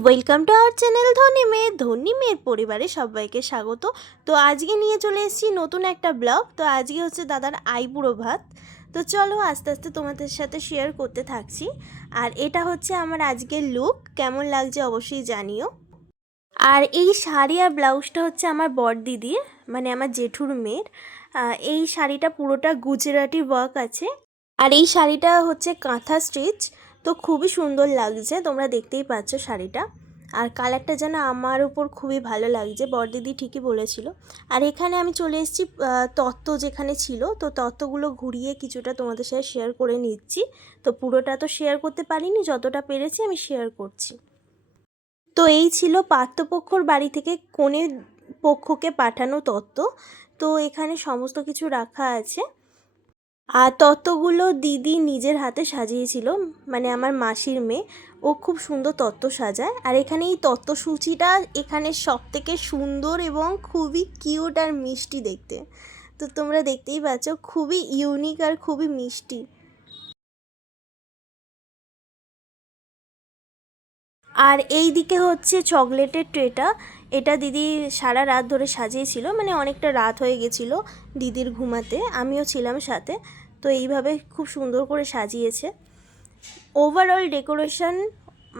Welcome to our channel ধনী মেয়ের পরিবারে সবাইকে স্বাগত। তো আজকে নিয়ে চলে এসেছি নতুন একটা ব্লগ। তো আজকে হচ্ছে দাদার আইবুড়ো ভাত। তো চলো আস্তে আস্তে তোমাদের সাথে শেয়ার করতে থাকছি। আর এটা হচ্ছে আমার আজকের লুক, কেমন লাগছে অবশ্যই জানিও। আর এই শাড়ি আর ব্লাউজটা হচ্ছে আমার বড়দিদির, মানে আমার জেঠুর মেয়ের। এই শাড়িটা পুরোটা গুজরাটি ওয়ার্ক আছে, আর এই শাড়িটা হচ্ছে কাঁথা স্টিচ। তো খুবই সুন্দর লাগছে, তোমরা দেখতেই পাচ্ছ শাড়িটা। আর কালারটা যেন আমার উপর খুবই ভালো লাগছে, বড়দিদি ঠিকই বলেছিল। আর এখানে আমি চলে এসেছি তত্ত্ব যেখানে ছিল, তো তত্ত্বগুলো ঘুরিয়ে কিছুটা তোমাদের সাথে শেয়ার করে নিচ্ছি। তো পুরোটা তো শেয়ার করতে পারিনি, যতটা পেরেছি আমি শেয়ার করছি। তো এই ছিল পাত্রপক্ষর বাড়ি থেকে কনের পক্ষকে পাঠানো তত্ত্ব। তো এখানে সমস্ত কিছু রাখা আছে। আর তত্ত্বগুলো দিদি নিজের হাতে সাজিয়েছিল, মানে আমার মাসির মেয়ে, ও খুব সুন্দর তত্ত্ব সাজায়। আর এখানে এই তত্ত্বসূচিটা এখানে সব থেকে সুন্দর এবং খুবই কিউট আর মিষ্টি দেখতে। তো তোমরা দেখতেই পাচ্ছ, খুবই ইউনিক আর খুবই মিষ্টি। আর এই দিকে হচ্ছে চকলেটের ট্রেটা। এটা দিদি সারা রাত ধরে সাজিয়েছিল, মানে অনেকটা রাত হয়ে গেছিলো দিদির ঘুমাতে, আমিও ছিলাম সাথে। তো এইভাবে খুব সুন্দর করে সাজিয়েছে। ওভারঅল ডেকোরেশন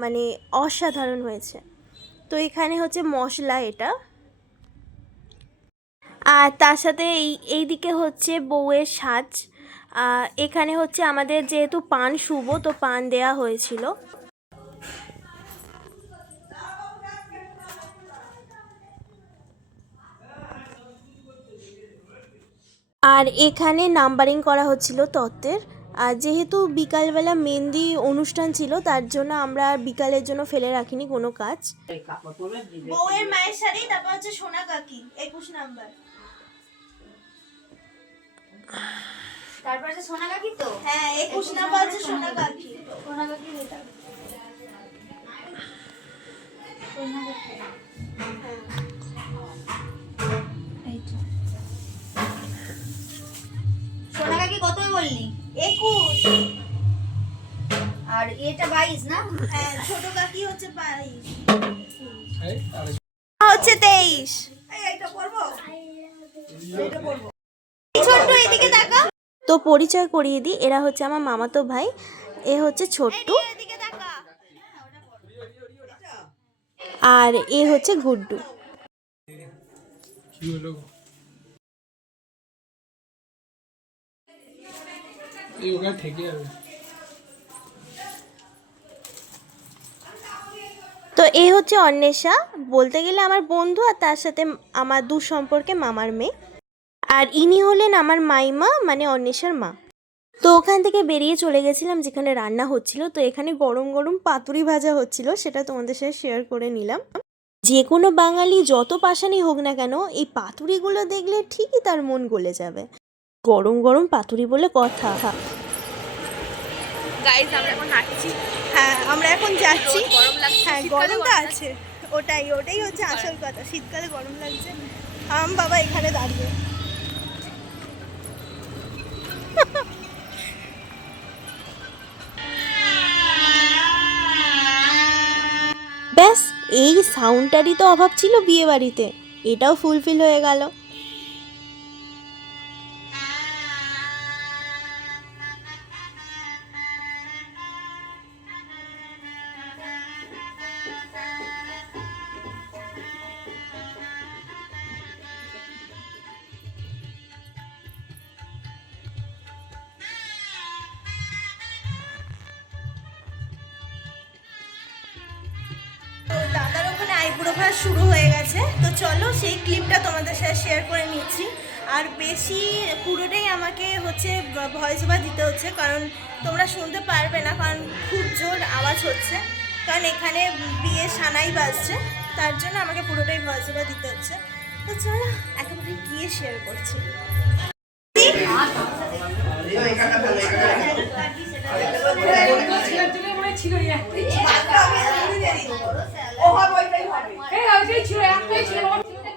মানে অসাধারণ হয়েছে। তো এখানে হচ্ছে মশলা এটা। আর তার সাথে এই দিকে হচ্ছে বউয়ের সাজ। এখানে হচ্ছে আমাদের যেহেতু পান শুভ, তো পান দেয়া হয়েছিল। আর এখানে নাম্বারিং করা হচ্ছিল তত্ত্বের। আর যেহেতু বিকালবেলা মেহেন্দি অনুষ্ঠান ছিল, তার জন্য আমরা বিকালের জন্য ফেলে রাখিনি কোনো কাজ। বউয়ের মায়ের শাড়ি, তারপর হচ্ছে সোনা কাকি 21 নাম্বার। তারপর আছে সোনা কাকি, তো হ্যাঁ 21 নাম্বার হচ্ছে সোনা কাকি। সোনা কাকি এটা সোনা কাকি। সোনা কাকি কত বললি? 21। আর এটা 22 না? হ্যাঁ ছোট কাকি হচ্ছে 22, হচ্ছে 23। এইটা পড়বো, এইটা পড়বো। ছোট্ট এদিকে দেখা। তো পরিচয় করিয়ে দিই, এরা হচ্ছে আমার মামাতো ভাই, এ হচ্ছে ছোট্টু, আর এ হচ্ছে গুড্ডু। তো এ হচ্ছে অন্বেষা, বলতে গেলে আমার বন্ধু, আর তার সাথে আমার দূর সম্পর্কে মামার মেয়ে। আর ইনি হলেন আমার মাইমা, মানে অন্বেষার মা। তো ওখান থেকে বেরিয়ে চলে গেছিলাম যেখানে রান্না হচ্ছিল। তো এখানে গরম গরম পাতুরি ভাজা হচ্ছিল, সেটা তোমাদের সাথে শেয়ার করে নিলাম। যে কোনো বাঙালি যত পাষাণই হোক না কেন, এই পাতুরিগুলো দেখলে ঠিকই তার মন গলে যাবে। গরম গরম পাতুরি বলে কথা। গাইস আমরা এখন হাঁটছি। হ্যাঁ আমরা এখন যাচ্ছি। হ্যাঁ গরম তো আছে, ওটাই হচ্ছে আসল কথা, শীতকালে গরম লাগছে। বাবা এখানে দাঁড়িয়ে। ব্যাস, এই সাউন্ডটারই তো অভাব ছিল বিয়ে বাড়িতে, এটাও ফুলফিল হয়ে গেল। দাদার ওখানে আইবুড়ো ভাত শুরু হয়ে গেছে। তো চলো সেই ক্লিপটা তোমাদের সাথে শেয়ার করে নিচ্ছি। আর বেশি পুরোটাই আমাকে হচ্ছে ভয়েস ওভার দিতে হচ্ছে, কারণ তোমরা শুনতে পারবে না, কারণ খুব জোর আওয়াজ হচ্ছে, কারণ এখানে বিয়ে সানাই বাজছে, তার জন্য আমাকে পুরোটাই ভয়েস ওভার দিতে হচ্ছে। তো চলো একেবারে গিয়ে শেয়ার করছি।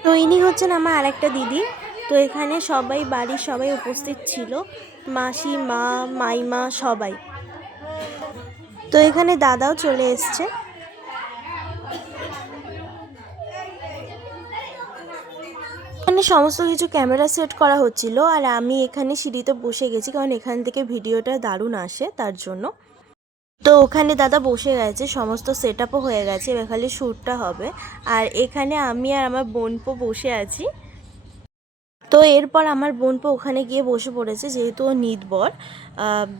তো ইনি হচ্ছেন আমার আরেকটা দিদি। তো এখানে সবাই বাড়ির সবাই উপস্থিত ছিল, মাসি, মা, মাইমা সবাই। তো এখানে দাদাও চলে এসছে। এখানে সমস্ত কিছু ক্যামেরা সেট করা হচ্ছিল, আর আমি এখানে সিঁড়িতে বসে গেছি, কারণ এখান থেকে ভিডিওটা দারুণ আসে তার জন্য। তো ওখানে দাদা বসে গেছে, সমস্ত সেট আপও হয়ে গেছে, এবার খালি শ্যুটটা হবে। আর এখানে আমি আর আমার বোনপো বসে আছি। তো এরপর আমার বোনপো ওখানে গিয়ে বসে পড়েছে, যেহেতু ও নিতবর।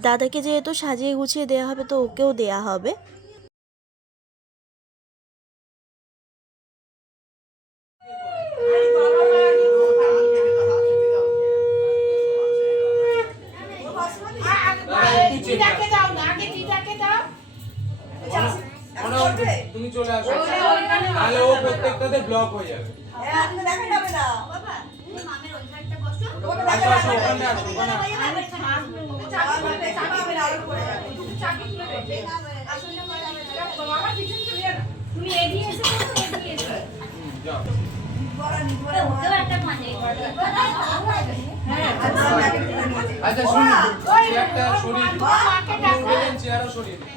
দাদাকে যেহেতু সাজিয়ে গুছিয়ে দেওয়া হবে, তো ওকেও দেয়া হবে। তুমি চলে আসো, তাহলে ও প্রত্যেকটাতে ব্লক হয়ে যাবে। আসো, আসো, ওখানে আসো, ওখানে যাও। আচ্ছা শুনুন, চেয়ারটা সরিয়ে দিন। আপনি উঠবেন, চেয়ারও সরিয়ে দিন।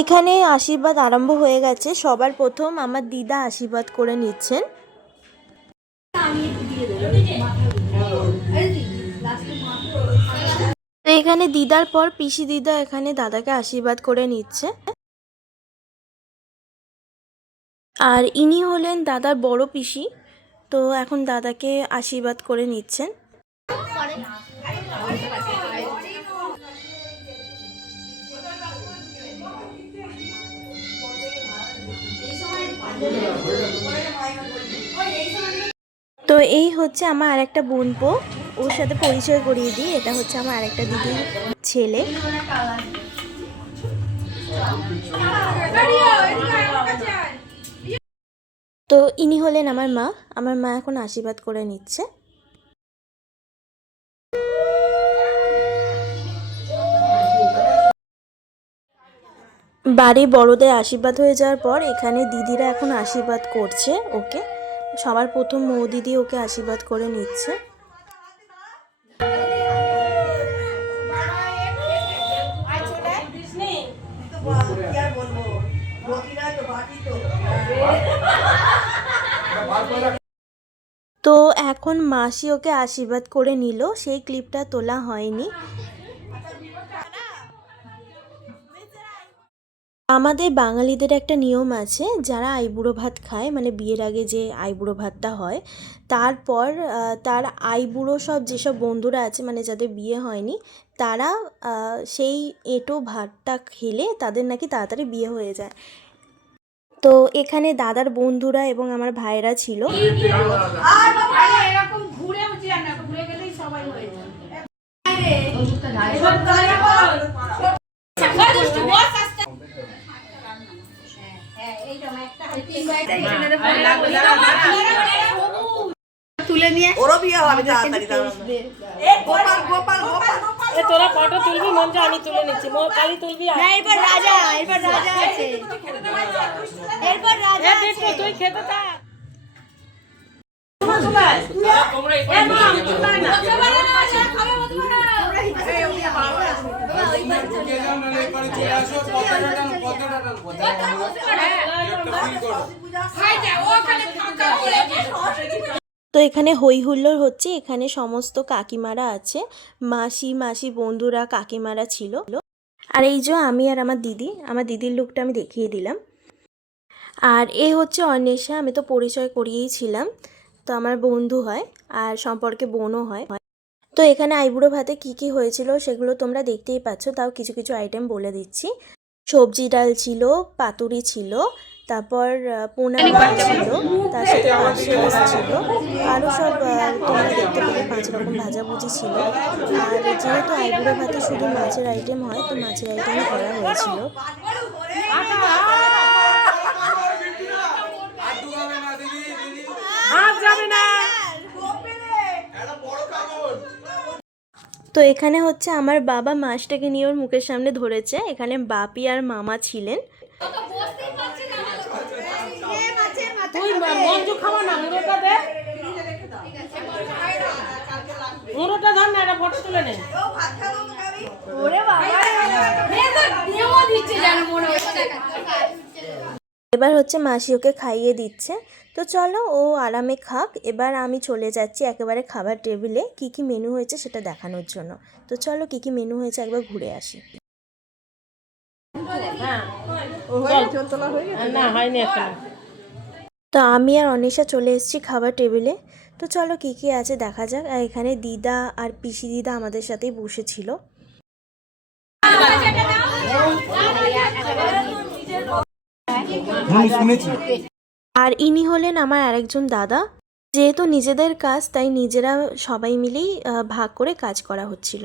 এখানে আশীর্বাদ আরম্ভ হয়ে গেছে। সবার প্রথম আমার দিদা আশীর্বাদ করে নিচ্ছেন। তো এখানে দিদার পর পিসি দিদা এখানে দাদাকে আশীর্বাদ করে নিচ্ছে। আর ইনি হলেন দাদার বড় পিসি, তো এখন দাদাকে আশীর্বাদ করে নিচ্ছেন। তো এই হচ্ছে আমার আরেকটা বোনপো, ওর সাথে পরিচয় করিয়ে দিই। এটা হচ্ছে আমার আরেকটা দিদির ছেলে। তো ইনি হলেন আমার মা। আমার মা এখন আশীর্বাদ করে নিচ্ছে। বাড়ি বড়দের আশীর্বাদ হয়ে যাওয়ার পর এখানে দিদিরা এখন আশীর্বাদ করছে ওকে। সবার প্রথম দিদি ওকে আশীর্বাদ করে নিচ্ছে। তো এখন মাসি ওকে আশীর্বাদ করে নিল, সেই ক্লিপটা তোলা হয়নি। আমাদের বাঙালিদের একটা নিয়ম আছে, যারা আইবুড়ো ভাত খায়, মানে বিয়ের আগে যে আইবুড়ো ভাতটা হয়, তারপর তার আইবুড়ো সব যেসব বন্ধুরা আছে, মানে যাদের বিয়ে হয়নি, তারা সেই এঁটো ভাতটা খেলে তাদের নাকি তাড়াতাড়ি বিয়ে হয়ে যায়। তো এখানে দাদার বন্ধুরা এবং আমার ভাইরা ছিল। তুলে নিয়ে ওরও বিয়ে হবে তাড়াতাড়ি। তোরা ফটো তুলবি, মঞ্চ আমি তুলে নিচ্ছি, কালি তুলবি। এরপর রাজা আছে, এরপর রাজা আছে। তুই খেতে থাক। তো এখানে হই হুল্লোড় হচ্ছে, এখানে সমস্ত কাকিমারা আছে, মাসি বন্ধুরা কাকিমারা ছিল। আর এই যে আমি আর আমার দিদির লুকটা আমি দেখিয়ে দিলাম। আর এ হচ্ছে অন্বেষা, আমি তো পরিচয় করিয়েইছিলাম। তো আমার বন্ধু হয় আর সম্পর্কে বোনও হয়। তো এখানে আইবুড়ো ভাতে কি হয়েছিল সেগুলো তোমরা দেখতেই পাচ্ছ, তাও কিছু কিছু আইটেম বলে দিচ্ছি। সবজি ডাল ছিল, পাতুরি ছিল, তারপর পোনা ছিল, তার সাথে পাঁচ মাছ ছিল, আরও সব তোমরা দেখতে পেলে 5 রকম ভাজাভুজি ছিল। আর যেহেতু আইবুড়ো ভাতে শুধু মাছের আইটেম হয়, তো মাছের আইটেম করা হয়েছিল। তো এখানে হচ্ছে আমার বাবা মাছটাকে নিয়ে ওর মুখের সামনে ধরেছে। এখানে বাপি আর মামা ছিলেন। পুরোটা ধর না, একটা ফটো তুলে নে। এবার হচ্ছে মাসি ওকে খাইয়ে দিচ্ছে। তো চলো ও আরামে খাক। এবার আমি চলে যাচ্ছি একেবারে খাবার টেবিলে কি কি মেনু হয়েছে সেটা দেখানোর জন্য। তো চলো কি কি মেনু হয়েছে একবার ঘুরে আসি। হ্যাঁ না, হয়নি এখনো। তো আমি আর অনিশা চলে এসেছি খাবার টেবিলে। তো চলো কি কি আছে দেখা যাক। আর এখানে দিদা আর পিসি দিদা আমাদের সাথেই বসেছিল। আর ইনি হলেন আমার আরেকজন দাদা। যেহেতু নিজেদের কাজ তাই নিজেরা সবাই মিলেই ভাগ করে কাজ করা হচ্ছিল।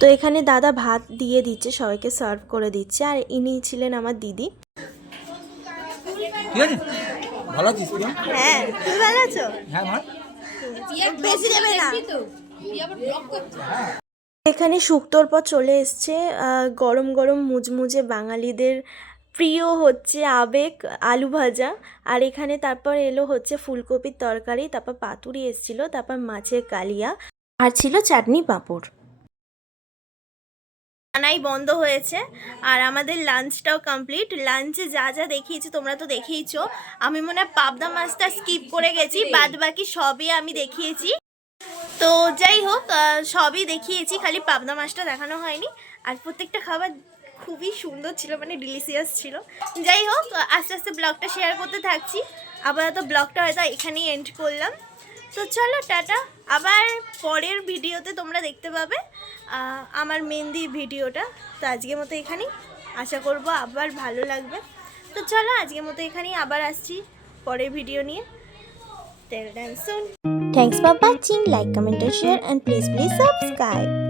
তো এখানে দাদা ভাত দিয়ে দিচ্ছে, সবাইকে সার্ভ করে দিচ্ছে। আর ইনি ছিলেন আমার দিদি। ঠিক আছে, ভালো আছিস? হ্যাঁ, তুমি ভালো আছো? হ্যাঁ মা, বেশি দেবে না। এখানে শুক্তোর পর চলে এসছে গরম গরম মুজমুজে বাঙালিদের প্রিয় হচ্ছে আবেগ আলু ভাজা। আর এখানে তারপর এলো হচ্ছে ফুলকপির তরকারি, তারপর পাতুরি এসছিল, তারপর মাছের কালিয়া, আর ছিল চাটনি পাঁপড়। রান্নাই বন্ধ হয়েছে আর আমাদের লাঞ্চটাও কমপ্লিট। লাঞ্চে যা যা দেখিয়েছি তোমরা তো দেখেইছো। আমি মনে হয় পাবদা মাছটা স্কিপ করে গেছি, বাদ বাকি সবই আমি দেখিয়েছি। তো যাই হোক, সবই দেখিয়েছি, খালি পাবদা মাছটা দেখানো হয়নি। আর প্রত্যেকটা খাবার খুবই সুন্দর ছিল, মানে ডিলিশিয়াস ছিল। যাই হোক, আস্তে আস্তে ব্লগটা শেয়ার করতে থাকছি। আপাতত ব্লগটা হয়তো এখানেই এন্ড করলাম। তো চলো টাটা, আবার পরের ভিডিওতে তোমরা দেখতে পাবে আমার মেহেন্দি ভিডিওটা। তো আজকের মতো এখানেই, আশা করব আবার ভালো লাগবে। তো চলো আজকের মতো এখানেই, আবার আসছি পরের ভিডিও নিয়ে। Till then soon. Thanks for watching. Like, comment and share, and please subscribe.